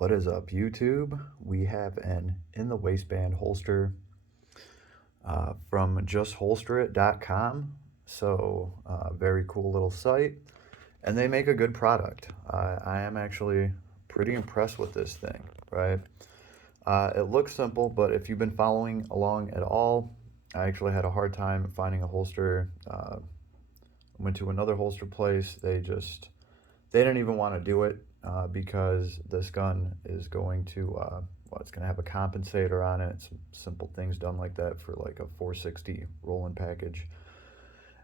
What is up, YouTube? We have an in the waistband holster from justholsterit.com. So, very cool little site, and they make a good product. I am actually pretty impressed with this thing, right? It looks simple, but if you've been following along at all, I actually had a hard time finding a holster. Went to another holster place. They didn't even want to do it because this gun is going to, it's going to have a compensator on it. Some simple things done like that for like a 460 roll-in package.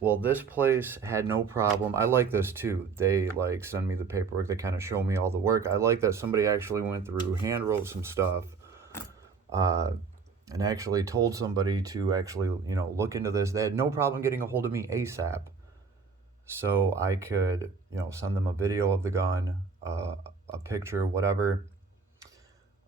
Well, this place had no problem. I like this too. They like send me the paperwork. They kind of show me all the work. I like that somebody actually went through, hand wrote some stuff, and actually told somebody to actually, look into this. They had no problem getting a hold of me ASAP. So I could, send them a video of the gun, a picture, whatever.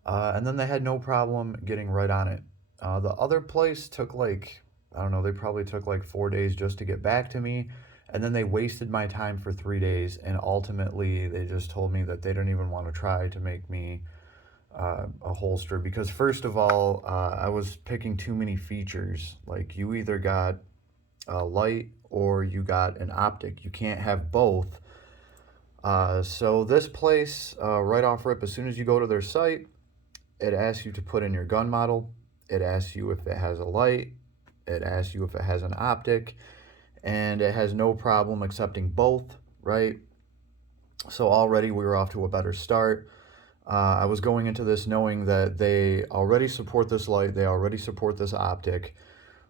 And then they had no problem getting right on it. The other place took like, I don't know, they probably took like 4 days just to get back to me. And then they wasted my time for 3 days. And ultimately, they just told me that they didn't even want to try to make me a holster. Because first of all, I was picking too many features. Like you either got a light or you got an optic. You can't have both. So this place, right off rip, as soon as you go to their site, it asks you to put in your gun model. It asks you if it has a light. It asks you if it has an optic. And it has no problem accepting both, right? So already we were off to a better start. I was going into this knowing that they already support this light. They already support this optic.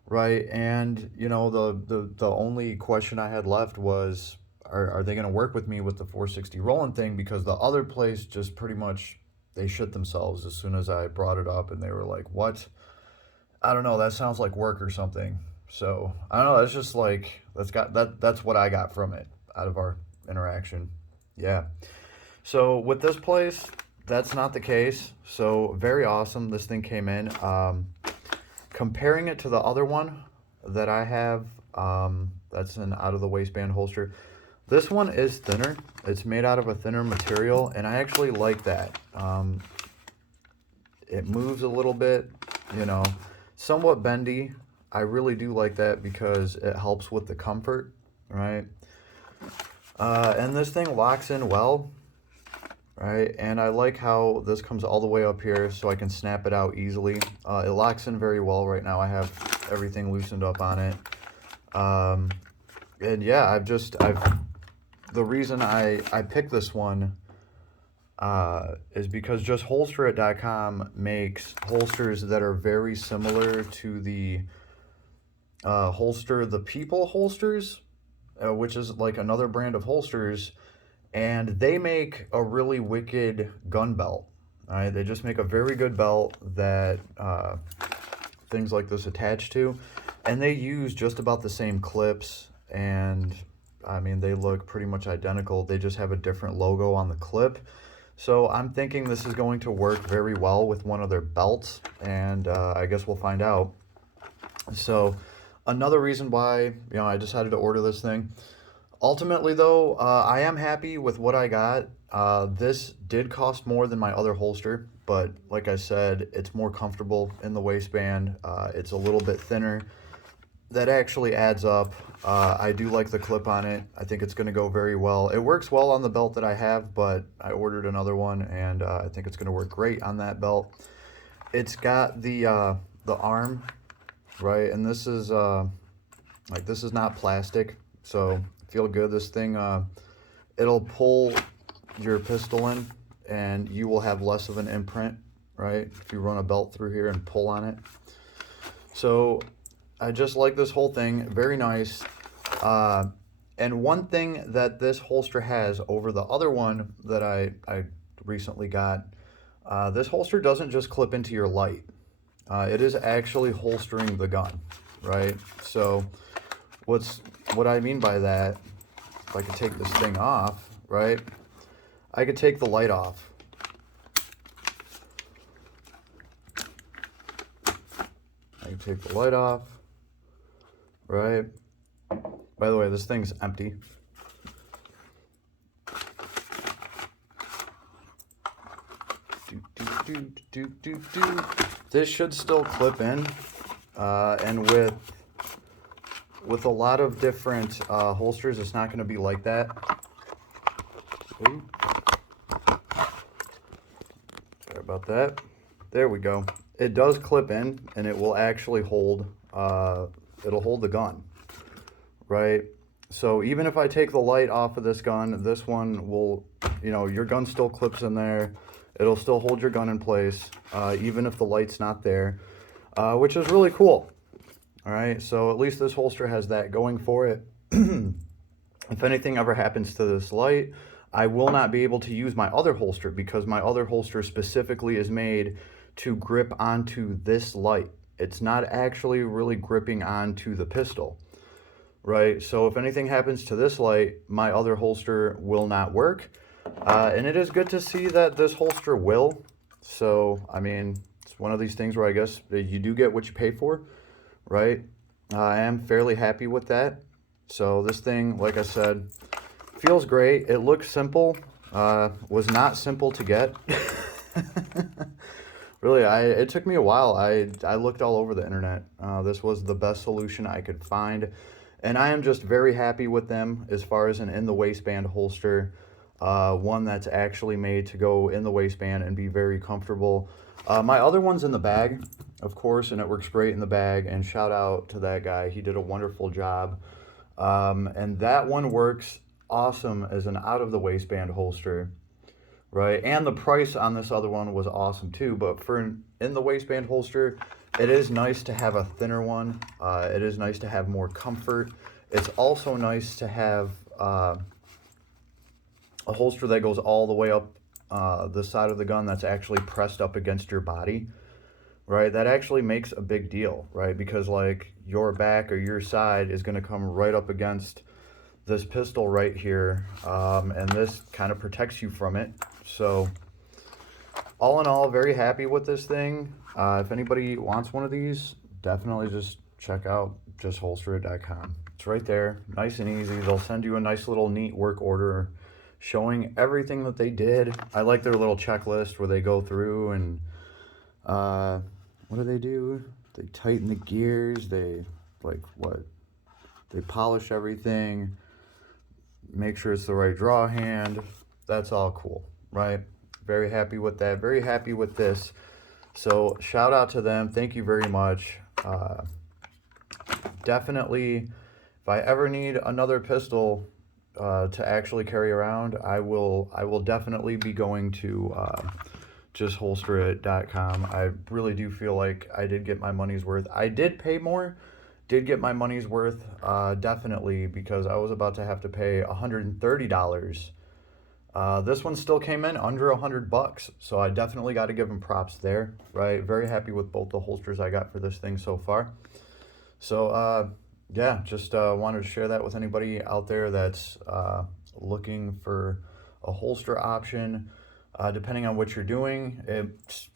Right, and the only question I had left was, are they going to work with me with the 460 rolling thing? Because the other place just pretty much, they shit themselves as soon as I brought it up, and they were like, what? I don't know, that sounds like work or something. So, I don't know, that's just like, that's what I got from it out of our interaction. Yeah. So, with this place, that's not the case. So, very awesome. This thing came in. Comparing it to the other one that I have, that's an out of the waistband holster. This one is thinner. It's made out of a thinner material, and I actually like that. It moves a little bit, somewhat bendy. I really do like that because it helps with the comfort, right? And this thing locks in well, right? And I like how this comes all the way up here so I can snap it out easily. It locks in very well right now. I have everything loosened up on it. And yeah, the reason I picked this one is because justholsterit.com makes holsters that are very similar to the the People holsters, which is like another brand of holsters. And they make a really wicked gun belt. All right, they just make a very good belt that things like this attach to, and they use just about the same clips. And I mean, they look pretty much identical. They just have a different logo on the clip. So I'm thinking this is going to work very well with one of their belts, and I guess we'll find out. So another reason why I decided to order this thing. Ultimately, though, I am happy with what I got. This did cost more than my other holster, but like I said, it's more comfortable in the waistband. It's a little bit thinner. That actually adds up. I do like the clip on it. I think it's going to go very well. It works well on the belt that I have, but I ordered another one, and I think it's going to work great on that belt. It's got the arm, right? And this is this is not plastic, so feel good. This thing, it'll pull your pistol in, and you will have less of an imprint, right? If you run a belt through here and pull on it. So I just like this whole thing. Very nice. And one thing that this holster has over the other one that I recently got, this holster doesn't just clip into your light. It is actually holstering the gun, right? So what I mean by that, if I could take this thing off, right? I could take the light off. I can take the light off, right? By the way, this thing's empty. This should still clip in, and with a lot of different holsters, it's not going to be like that. Sorry about that. There we go. It does clip in, and it will actually hold, it'll hold the gun, right? So even if I take the light off of this gun, this one will, you know, your gun still clips in there. It'll still hold your gun in place, even if the light's not there, which is really cool. All right, so at least this holster has that going for it. If anything ever happens to this light, I will not be able to use my other holster because my other holster specifically is made to grip onto this light. It's not actually really gripping onto the pistol, right? So if anything happens to this light, my other holster will not work. And it is good to see that this holster will. So, I mean, it's one of these things where I guess you do get what you pay for, right? I am fairly happy with that. So this thing, like I said, feels great. It looks simple. Was not simple to get. Really, it took me a while. I looked all over the internet. This was the best solution I could find. And I am just very happy with them as far as an in-the-waistband holster. One that's actually made to go in the waistband and be very comfortable. My other one's in the bag, of course, and it works great in the bag. And shout out to that guy. He did a wonderful job. And that one works awesome as an out-of-the-waistband holster, right? And the price on this other one was awesome too. But for an in-the-waistband holster, it is nice to have a thinner one. It is nice to have more comfort. It's also nice to have a holster that goes all the way up the side of the gun that's actually pressed up against your body, right? That actually makes a big deal, right? Because like your back or your side is going to come right up against this pistol right here, and this kind of protects you from it. So all in all, very happy with this thing. If anybody wants one of these, definitely just check out justholsterit.com. It's right there, nice and easy. They'll send you a nice little neat work order showing everything that they did. I like their little checklist where they go through and what do? They tighten the gears, they polish everything, make sure it's the right draw hand. That's all cool, right? Very happy with that, very happy with this. So shout out to them, thank you very much. Definitely, if I ever need another pistol to actually carry around, I will definitely be going to justholsterit.com. I really do feel like I did get my money's worth. I did pay more, did get my money's worth, definitely, because I was about to have to pay $130. This one still came in under $100, so I definitely got to give them props there, right? Very happy with both the holsters I got for this thing so far. So yeah, just wanted to share that with anybody out there that's looking for a holster option. Depending on what you're doing,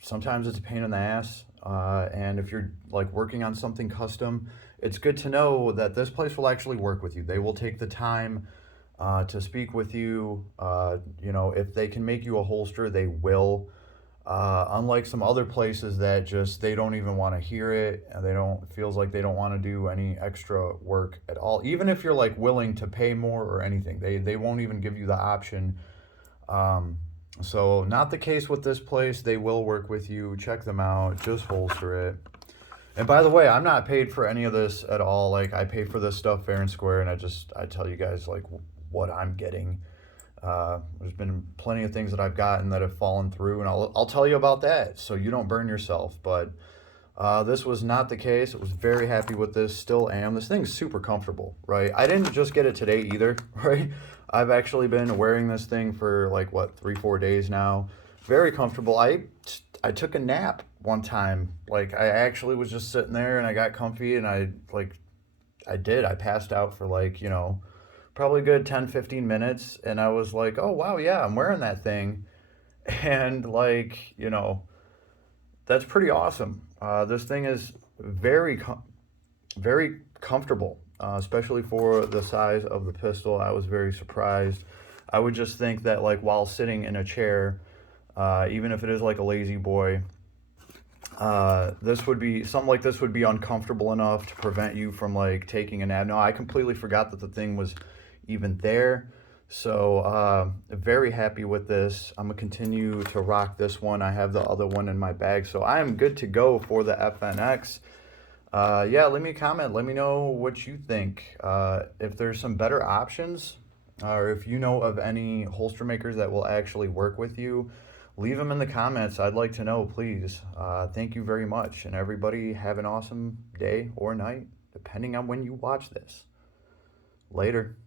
sometimes it's a pain in the ass, and if you're like working on something custom, it's good to know that this place will actually work with you. They will take the time to speak with you. You know, if they can make you a holster, they will. Unlike some other places that just, they don't even want to hear it, and feels like they don't want to do any extra work at all. Even if you're like willing to pay more or anything, they won't even give you the option. So not the case with this place. They will work with you. Check them out. Just Holster It. And by the way, I'm not paid for any of this at all. Like, I pay for this stuff fair and square, and I tell you guys like what I'm getting. There's been plenty of things that I've gotten that have fallen through, and I'll tell you about that so you don't burn yourself. But this was not the case. I was very happy with this. Still am. This thing's super comfortable, right? I didn't just get it today either, right? I've actually been wearing this thing for like, what, 3-4 days now. Very comfortable. I took a nap one time. Like, I actually was just sitting there and I got comfy, and I passed out for like, you know, probably a good 10-15 minutes. And I was like, oh, wow, yeah, I'm wearing that thing. And like, you know, that's pretty awesome. This thing is very comfortable. Especially for the size of the pistol. I was very surprised. I would just think that like while sitting in a chair, even if it is like a lazy boy. This would be something like this would be uncomfortable enough to prevent you from like taking a nap. No, I completely forgot that the thing was even there. So very happy with this. I'm gonna continue to rock this one. I have the other one in my bag, so I am good to go for the FNX. Yeah, leave me a comment. Let me know what you think. If there's some better options, or if you know of any holster makers that will actually work with you, leave them in the comments. I'd like to know, please. Thank you very much. And everybody have an awesome day or night, depending on when you watch this. Later.